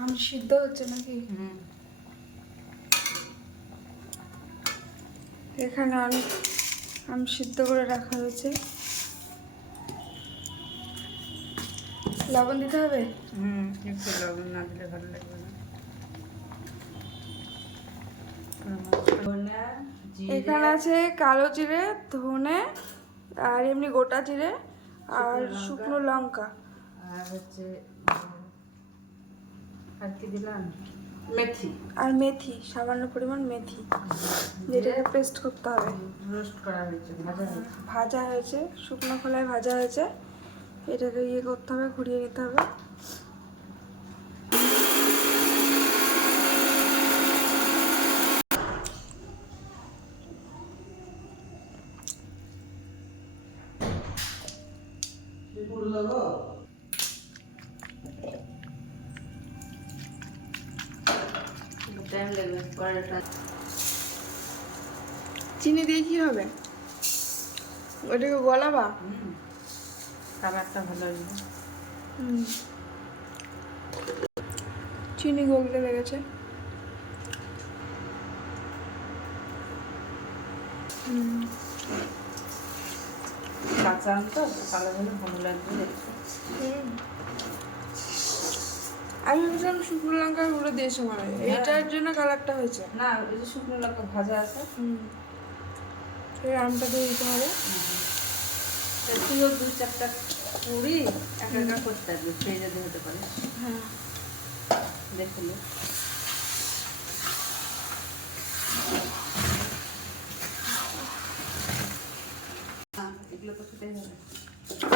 আম সিদ্ধ হচ্ছে নাকি? এখানে অনেক আম সিদ্ধ করে রাখা হয়েছে। লবণ দিতে হবে? হুম একটু লবণ না দিলে ভালো লাগবে না। এখানে আছে কালো জিরে ধনে আর এমনি গোটা জিরে আর শুকনো লঙ্কা। আর হচ্ছে আর কি দিলাম? মেথি। আর মেথি সামান্য পরিমাণ মেথি। যেটাকে পেস্ট করতে হবে। রোস্ট করা হয়েছে ভাজা হয়েছে। ভাজা হয়েছে শুকনো খোলায় ভাজা হয়েছে। এটাকে ইয়ে করতে হবে ঘুরিয়ে নিতে হবে। টাইম লাগবে কড়াইটা চিনি দিয়ে কি হবে? ওটাকে গলাবা? খাবারটা ভালো হয়েছে চিনি গলতে লেগেছে। কাঁচা আম তো কালো ভালো লাগবে। আমি ভেবেছিলাম শুকনো লঙ্কা গুঁড়ো দিয়েছে মনে হয় এটার জন্য কালারটা হয়েছে। না ওই যে শুকনো লঙ্কা ভাজা আছে। হুম। এই আমটা দিয়ে দিতে হবে। তুইও দু চারটা পুরি একা একা করতে পারবি ফ্রিজে হতে পারে। হ্যাঁ। দেখলে হ্যাঁ, এগুলো তো খেতেই হবে।